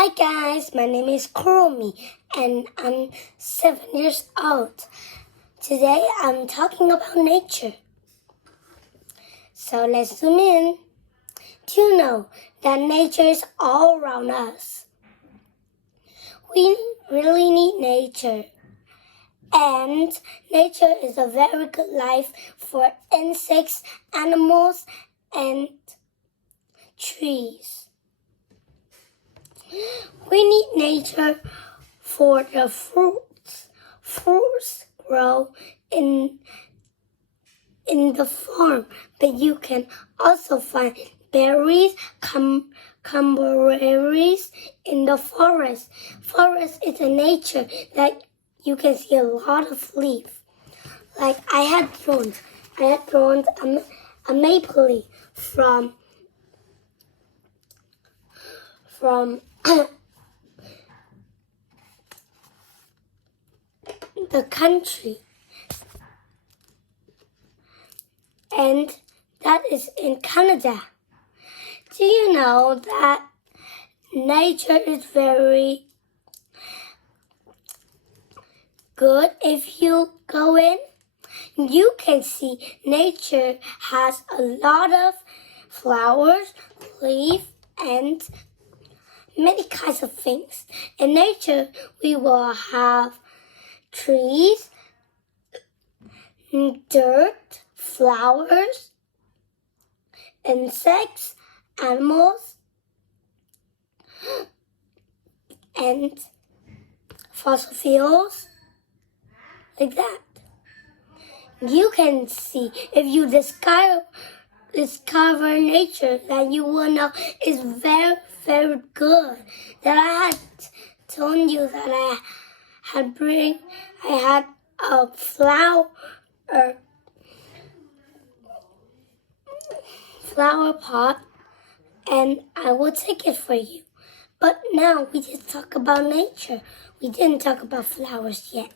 Hi guys, my name is Kuromi and I'm 7 years old. Today I'm talking about nature. So let's zoom in. Do you know that nature is all around us? We really need nature. And nature is a very good life for insects, animals, and trees. We need nature for the fruits. Fruits grow in the farm, but you can also find berries, cranberries in the forest. Forest is a nature that you can see a lot of leaves. Like I had drawn a maple leaf from the country, and that is in Canada. Do you know that nature is very good if you go in? You can see nature has a lot of flowers, leaves, and many kinds of things. In nature, we will have trees, dirt, flowers, insects, animals, and fossil fuels, like that. You can see if you discover nature that you will know is very, very good. That I had told you that I had a flower pot, and I will take it for you. But now we just talk about nature. We didn't talk about flowers yet.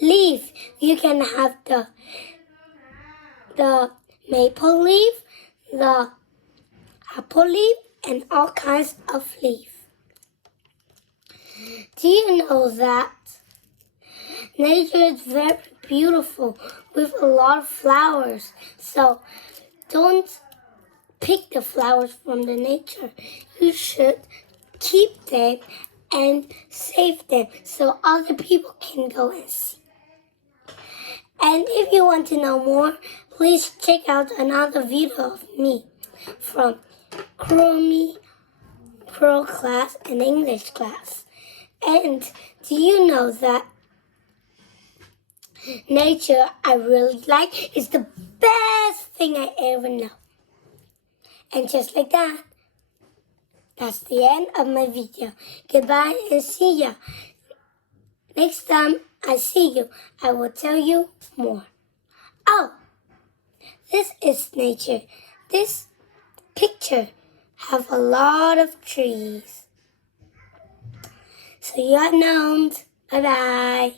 Leaf, you can have the maple leaf, the apple leaf, and all kinds of leaf. Do you know that nature is very beautiful with a lot of flowers? So don't pick the flowers from the nature. You should keep them and save them so other people can go and see. And if you want to know more, please check out another video of me from Kuromi Pro class and English class. And do you know that nature I really like is the best thing I ever know? And just like that, that's the end of my video. Goodbye and see ya. Next time I see you, I will tell you more. Oh, this is nature. This picture have a lot of trees. So you are known. Bye-bye.